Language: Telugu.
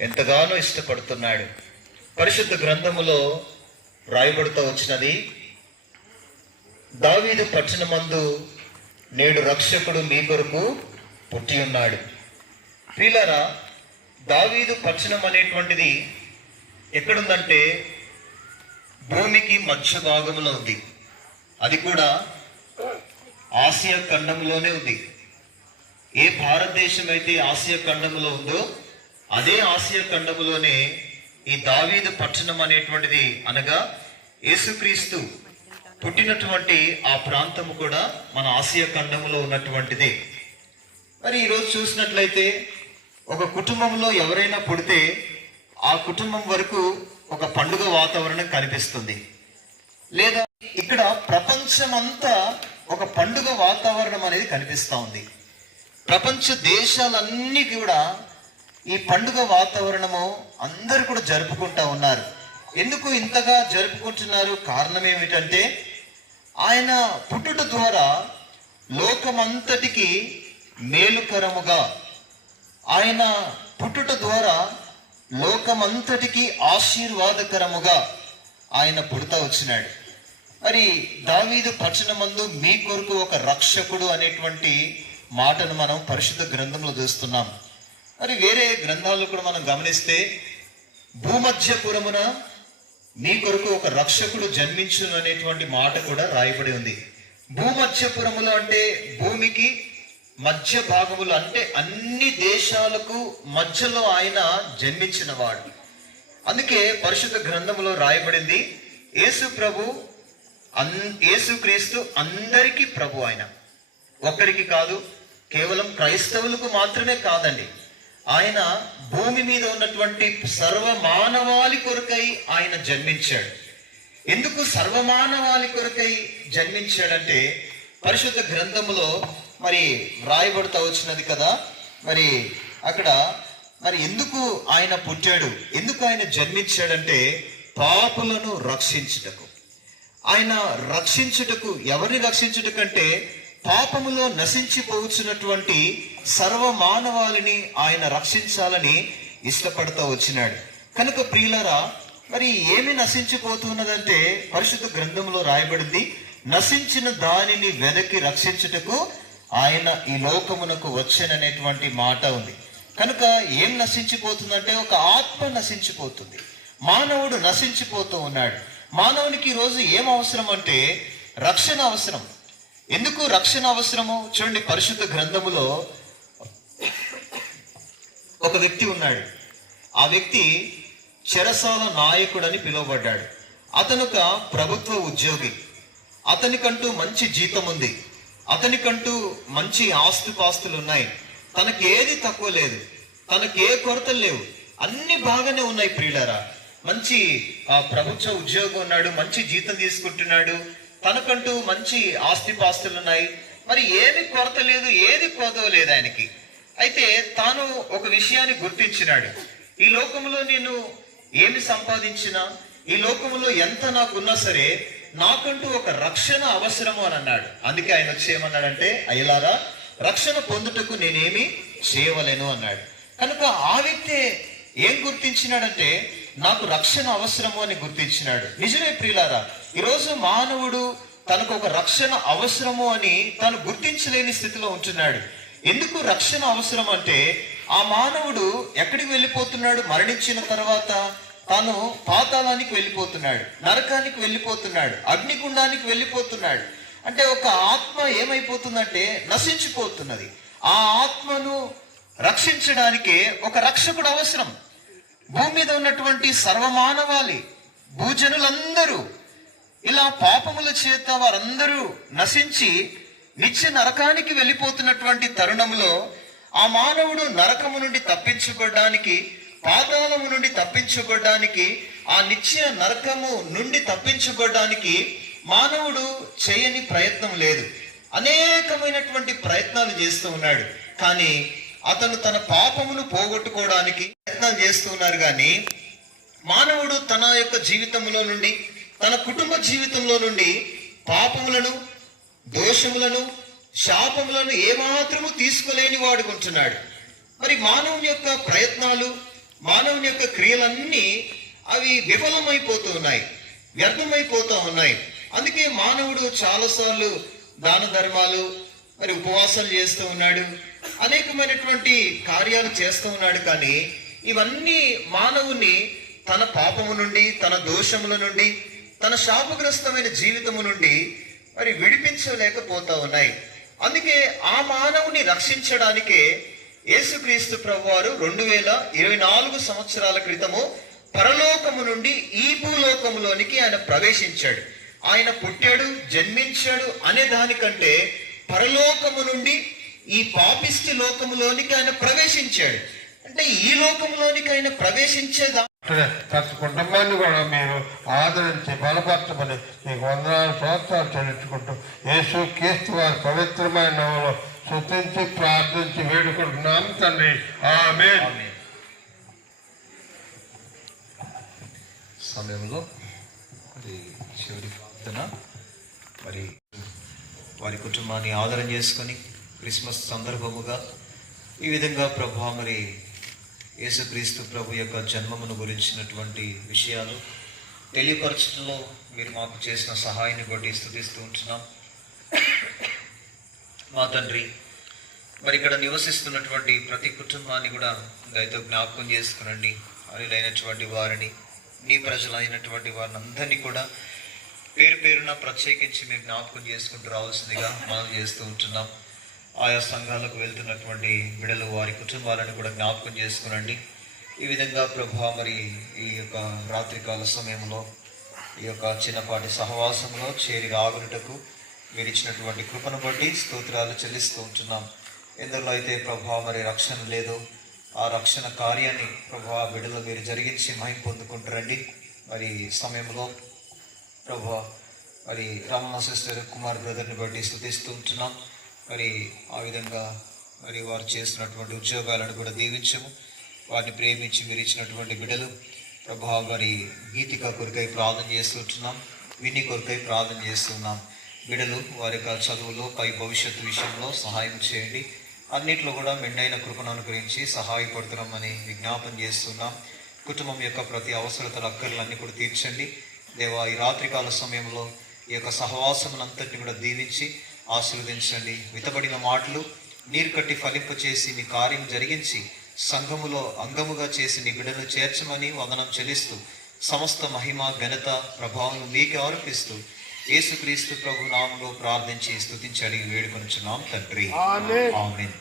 ఎంతగానో ఇష్టపడుతున్నాడు. పరిశుద్ధ గ్రంథములో రాయబడుతూ వచ్చినది దావీదు పట్టణమందు నేడు రక్షకుడు మీ కొరకు పుట్టి ఉన్నాడు. ప్రియులారా దావీదు పట్టణం అనేటువంటిది ఎక్కడుందంటే భూమికి మధ్య భాగంలో ఉంది. అది కూడా ఆసియా ఖండంలోనే ఉంది. ఏ భారతదేశం అయితే ఆసియా ఖండంలో ఉందో అదే ఆసియా ఖండంలోనే ఈ దావీదు పట్టణం అనేటువంటిది అనగా యేసుక్రీస్తు పుట్టినటువంటి ఆ ప్రాంతము కూడా మన ఆసియా ఖండంలో ఉన్నటువంటిదే. మరి ఈరోజు చూసినట్లయితే ఒక కుటుంబంలో ఎవరైనా పుడితే ఆ కుటుంబం వరకు ఒక పండుగ వాతావరణం కనిపిస్తుంది. లేదా ఇక్కడ ప్రపంచమంతా ఒక పండుగ వాతావరణం అనేది కనిపిస్తూ ఉంది. ప్రపంచ దేశాలన్నీ కూడా ఈ పండుగ వాతావరణము అందరూ కూడా జరుపుకుంటా ఉన్నారు. ఎందుకు ఇంతగా జరుపుకుంటున్నారు? కారణం ఏమిటంటే ఆయన పుట్టుట ద్వారా లోకమంతటికి మేలుకరముగా ఆయన పుట్టుట ద్వారా లోకమంతటికి ఆశీర్వాదకరముగా ఆయన పుడతా వచ్చినాడు. మరి దావీదు పట్టణమందు మీ కొరకు ఒక రక్షకుడు అనేటువంటి మాటను మనం పరిశుద్ధ గ్రంథంలో చూస్తున్నాం. మరి వేరే గ్రంథాలు కూడా మనం గమనిస్తే భూమధ్యపురమున నీ కొరకు ఒక రక్షకుడు జన్మించును అనేటువంటి మాట కూడా రాయబడి ఉంది. భూమధ్యపురములో అంటే భూమికి మధ్య భాగములు అంటే అన్ని దేశాలకు మధ్యలో ఆయన జన్మించిన వాడు అందుకే పరిశుద్ధ గ్రంథములో రాయబడింది యేసు ప్రభు అన్ యేసుక్రీస్తు అందరికీ ప్రభు ఆయన. ఒక్కరికి కాదు కేవలం క్రైస్తవులకు మాత్రమే కాదండి. ఆయన భూమి మీద ఉన్నటువంటి సర్వ మానవాళి కొరకై ఆయన జన్మించాడు. ఎందుకు సర్వమానవాళి కొరకై జన్మించాడంటే పరిశుద్ధ గ్రంథములో మరి వ్రాయబడుతూ వచ్చినది కదా. మరి అక్కడ మరి ఎందుకు ఆయన పుట్టాడు? ఎందుకు ఆయన జన్మించాడంటే పాపులను రక్షించుటకు. ఆయన రక్షించుటకు ఎవరిని రక్షించుటకంటే పాపములో నశించిపోవచ్చున్నటువంటి సర్వ మానవాళిని ఆయన రక్షించాలని ఇష్టపడుతూ వచ్చినాడు. కనుక ప్రియులరా మరి ఏమి నశించిపోతున్నదంటే పరిశుద్ధ గ్రంథంలో రాయబడింది నశించిన దానిని వెదకి రక్షించుటకు ఆయన ఈ లోకమునకు వచ్చననేటువంటి మాట ఉంది. కనుక ఏం నశించిపోతుందంటే ఒక ఆత్మ నశించిపోతుంది. మానవుడు నశించిపోతూ ఉన్నాడు. మానవునికి ఈరోజు రోజు ఏం అవసరం అంటే రక్షణ అవసరం. ఎందుకు రక్షణ అవసరము? చూడండి పరిశుద్ధ గ్రంథములో ఒక వ్యక్తి ఉన్నాడు. ఆ వ్యక్తి చెరసాల నాయకుడని పిలువబడ్డాడు. అతను ఒక ప్రభుత్వ ఉద్యోగి. అతనికంటూ మంచి జీతం ఉంది. అతనికంటూ మంచి ఆస్తుపాస్తులు ఉన్నాయి తనకి ఏది తక్కువ లేదు. తనకి ఏ కొరతలు లేవు. అన్ని బాగానే ఉన్నాయి ప్రియులరా. మంచి ఆ, ప్రభుత్వ ఉద్యోగం ఉన్నాడు మంచి జీతం తీసుకుంటున్నాడు. తనకంటూ మంచి ఆస్తిపాస్తులు ఉన్నాయి మరి ఏది కొరత లేదు ఏది కోదో లేదు ఆయనకి. అయితే తాను ఒక విషయాన్ని గుర్తించినాడు. ఈ లోకంలో నేను ఏమి సంపాదించినా ఈ లోకంలో ఎంత నాకున్నా సరే నాకంటూ ఒక రక్షణ అవసరము అని అన్నాడు. అందుకే ఆయన వచ్చి ఏమన్నాడంటే అయ్యలారా రక్షణ పొందుటకు నేనేమి చేయవలేను అన్నాడు. కనుక ఆ వ్యక్తే ఏం గుర్తించినాడంటే నాకు రక్షణ అవసరము అని గుర్తించినాడు. నిజమే ప్రియులారా ఈరోజు మానవుడు తనకు ఒక రక్షణ అవసరము అని తను గుర్తించలేని స్థితిలో ఉంటున్నాడు. ఎందుకు రక్షణ అవసరం అంటే ఆ మానవుడు ఎక్కడికి వెళ్ళిపోతున్నాడు? మరణించిన తర్వాత తాను పాతాళానికి వెళ్ళిపోతున్నాడు నరకానికి వెళ్ళిపోతున్నాడు అగ్నిగుండానికి వెళ్ళిపోతున్నాడు. అంటే ఒక ఆత్మ ఏమైపోతుందంటే నశించిపోతున్నది. ఆ ఆత్మను రక్షించడానికి ఒక రక్షకుడు అవసరం. భూమి మీద ఉన్నటువంటి సర్వమానవాళి భూజనులందరూ ఇలా పాపముల చేత వారందరూ నశించి నిత్య నరకానికి వెళ్ళిపోతున్నటువంటి తరుణంలో ఆ మానవుడు నరకము నుండి తప్పించుకోవడానికి పాతాళము నుండి తప్పించుకోవడానికి ఆ నిత్య నరకము నుండి తప్పించుకోవడానికి మానవుడు చేయని ప్రయత్నం లేదు. అనేకమైనటువంటి ప్రయత్నాలు చేస్తూ ఉన్నాడు. కానీ అతను తన పాపమును పోగొట్టుకోవడానికి ప్రయత్నం చేస్తూ ఉన్నారు. కానీ మానవుడు తన యొక్క జీవితంలో నుండి తన కుటుంబ జీవితంలో నుండి పాపములను దోషములను శాపములను ఏమాత్రము తీసుకోలేని వాడుకుంటున్నాడు. మరి మానవుని యొక్క ప్రయత్నాలు మానవుని యొక్క క్రియలన్నీ అవి విఫలమైపోతూ ఉన్నాయి వ్యర్థమైపోతూ ఉన్నాయి. అందుకే మానవుడు చాలాసార్లు దాన ధర్మాలు మరి ఉపవాసాలు చేస్తూ ఉన్నాడు. అనేకమైనటువంటి కార్యాలు చేస్తూ ఉన్నాడు కానీ ఇవన్నీ మానవుని తన పాపము నుండి తన దోషముల నుండి తన శాపగ్రస్తమైన జీవితము నుండి మరి విడిపించలేకపోతా ఉన్నాయి. అందుకే ఆ మానవుని రక్షించడానికే యేసుక్రీస్తు ప్రభువారు రెండు వేల ఇరవై నాలుగు సంవత్సరాల క్రితము పరలోకము నుండి ఈ భూలోకములోనికి ఆయన ప్రవేశించాడు. ఆయన పుట్టాడు జన్మించాడు అనే దానికంటే పరలోకము నుండి ఈ పాపిష్టి లోకములోనికి ఆయన ప్రవేశించాడు. అంటే ఈ లోకంలోనికి ఆయన ప్రవేశించేదా? ప్రతి కుటుంబాన్ని కూడా మీరు ఆదరించి బలపరచమని మీకు వందనాలు సంవత్సరాలు చెల్లించుకుంటూ యేసు క్రీస్తు వారి పవిత్రమైన నామములో శృతించి ప్రార్థించి వేడుకుంటున్నాం తండ్రి. ఆమె సమయంలో మరి చివరి ప్రార్థన. మరి వారి కుటుంబాన్ని ఆదరణ చేసుకొని క్రిస్మస్ సందర్భముగా ఈ విధంగా ప్రభా మరి యేసుక్రీస్తు ప్రభు యొక్క జన్మమును గురించినటువంటి విషయాలు తెలియపరచడంలో మీరు మాకు చేసిన సహాయాన్ని బట్టి స్థుతిస్తూ ఉంటున్నాం. మా తండ్రి మరి ఇక్కడ నివసిస్తున్నటువంటి ప్రతి కుటుంబాన్ని కూడా దయతో జ్ఞాపకం చేసుకునండి. అరులైనటువంటి వారిని నీ ప్రజలైనటువంటి వారిని అందరినీ కూడా పేరు పేరున ప్రత్యేకించి మీరు జ్ఞాపకం చేసుకుంటూ రావాల్సిందిగా మనం చేస్తూ ఉంటున్నాం. ఆయా సంఘాలకు వెళ్తున్నటువంటి బిడలు వారి కుటుంబాలను కూడా జ్ఞాపకం చేసుకునండి. ఈ విధంగా ప్రభా మరి ఈ యొక్క రాత్రికాల సమయంలో ఈ యొక్క చిన్నపాటి సహవాసంలో చేరి రాగుటకు మీరు ఇచ్చినటువంటి కృపను బట్టి స్తోత్రాలు చెల్లిస్తూ ఉంటున్నాం. ఎందులో అయితే ప్రభా మరి రక్షణ లేదు ఆ రక్షణ కార్యాన్ని ప్రభా బిడలో మీరు జరిగించి మహిం పొందుకుంటారండి. మరి సమయంలో ప్రభా మరి రమణ సిస్టర్ కుమార్ బ్రదర్ని బట్టి స్థుతిస్తూ ఉంటున్నాం. మరి ఆ విధంగా మరి వారు చేస్తున్నటువంటి ఉద్యోగాలను కూడా దీవించము. వారిని ప్రేమించి మీరు ఇచ్చినటువంటి బిడ్డలు ప్రభా మరి గీతిక కొరకై ప్రార్థన చేస్తుంటున్నాం విని కొరకై ప్రార్థన చేస్తున్నాం. బిడలు వారి యొక్క చదువులో పై భవిష్యత్తు విషయంలో సహాయం చేయండి. అన్నిట్లో కూడా మెండైన కృపను అనుగ్రహించి సహాయపడుతున్నామని విజ్ఞాపన చేస్తున్నాం. కుటుంబం యొక్క ప్రతి అవసరతల అక్కర్లన్నీ కూడా తీర్చండి. దేవా ఈ రాత్రికాల సమయంలో ఈ యొక్క సహవాసమునంతటిని కూడా దీవించి ఆశీర్వదించండి. వితబడిన మాటలు నీరు కట్టి ఫలింపచేసి మీ కార్యం జరిగించి సంఘములో అంగముగా చేసి నీ బిడ్డను చేర్చమని వందనం చెల్లిస్తూ సమస్త మహిమ ఘనత ప్రభావం మీకే ఆరోపిస్తూ యేసుక్రీస్తు ప్రభు నామంలో ప్రార్థించి స్తుతించి అడిగి వేడుకొనుచున్నాం తండ్రి. ఆమేన్.